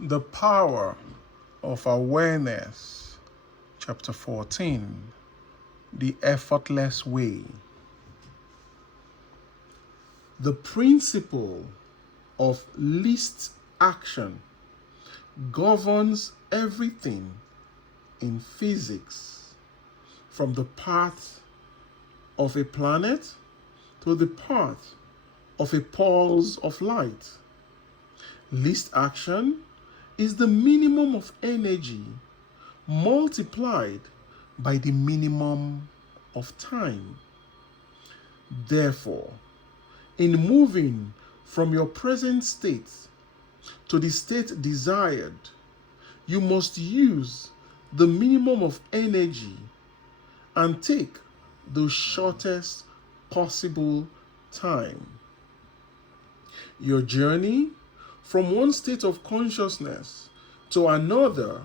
The power of awareness, chapter 14, the effortless way. The principle of least action governs everything in physics, from the path of a planet to the path of a pulse of light. Least action is the minimum of energy multiplied by the minimum of time. Therefore, in moving from your present state to the state desired, you must use the minimum of energy and take the shortest possible time. Your journey from one state of consciousness to another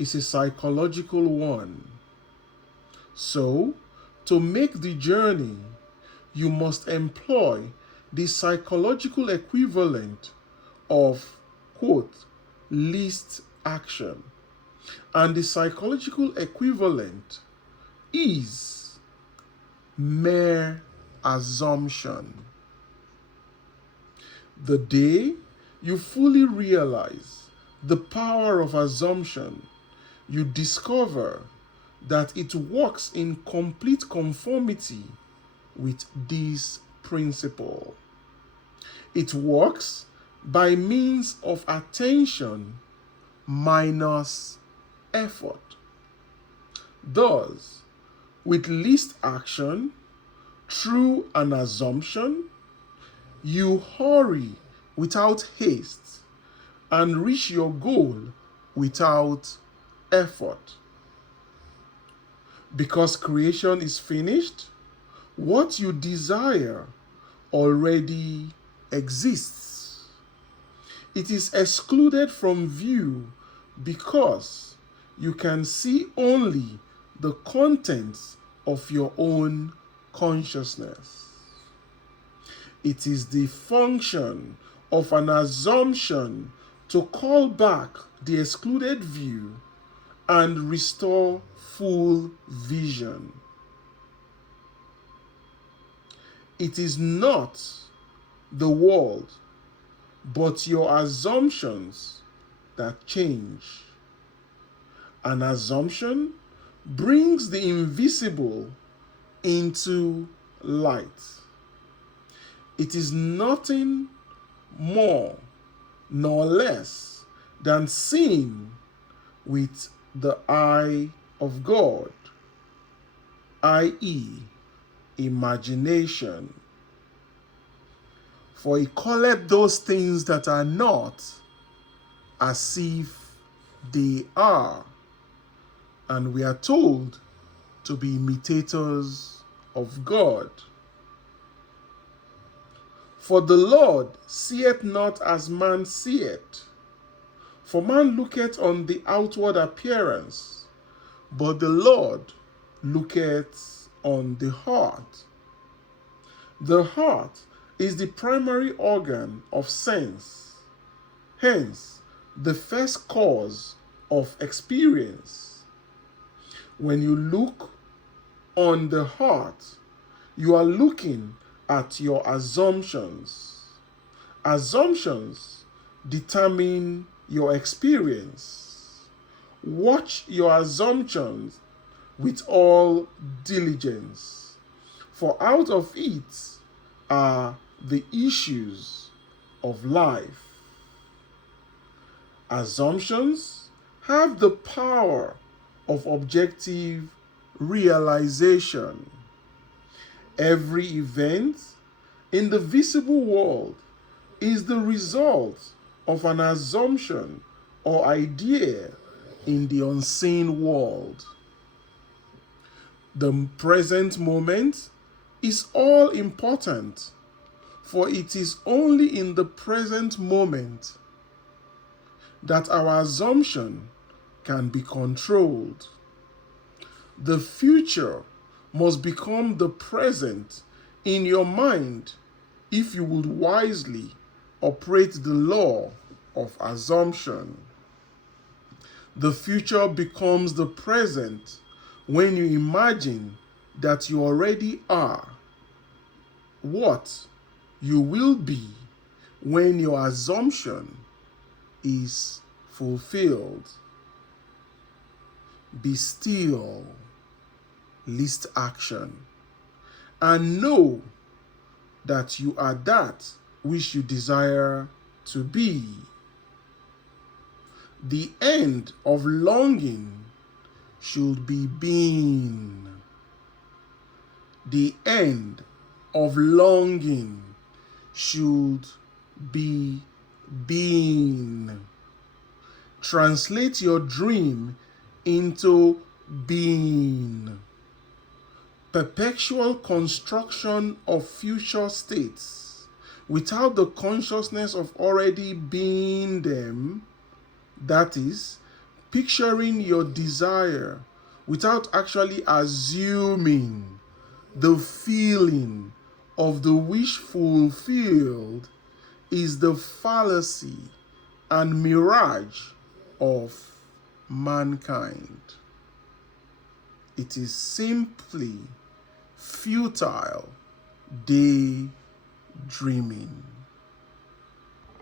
is a psychological one. So, to make the journey, you must employ the psychological equivalent of, quote, least action. And the psychological equivalent is mere assumption. The day you fully realize the power of assumption, you discover that it works in complete conformity with this principle. It works by means of attention minus effort. Thus, with least action, through an assumption, you hurry without haste and reach your goal without effort. Because creation is finished, what you desire already exists. It is excluded from view because you can see only the contents of your own consciousness. It is the function of an assumption to call back the excluded view and restore full vision. It is not the world, but your assumptions that change. An assumption brings the invisible into light. It is nothing more nor less than seeing with the eye of God, i.e., imagination. For he calleth those things that are not as if they are. And we are told to be imitators of God. For the Lord seeth not as man seeth. For man looketh on the outward appearance, but the Lord looketh on the heart. The heart is the primary organ of sense, hence the first cause of experience. When you look on the heart, you are looking at your assumptions. Assumptions determine your experience. Watch your assumptions with all diligence, for out of it are the issues of life. Assumptions have the power of objective realization. Every event in the visible world is the result of an assumption or idea in the unseen world. The present moment is all important, for it is only in the present moment that our assumption can be controlled. The future must become the present in your mind if you would wisely operate the law of assumption. The future becomes the present when you imagine that you already are what you will be when your assumption is fulfilled. Be still, list action, and know that you are that which you desire to be. The end of longing should be being. The end of longing should be being. Translate your dream into being. Perpetual construction of future states without the consciousness of already being them, that is, picturing your desire without actually assuming the feeling of the wish fulfilled, is the fallacy and mirage of mankind. It is simply futile daydreaming.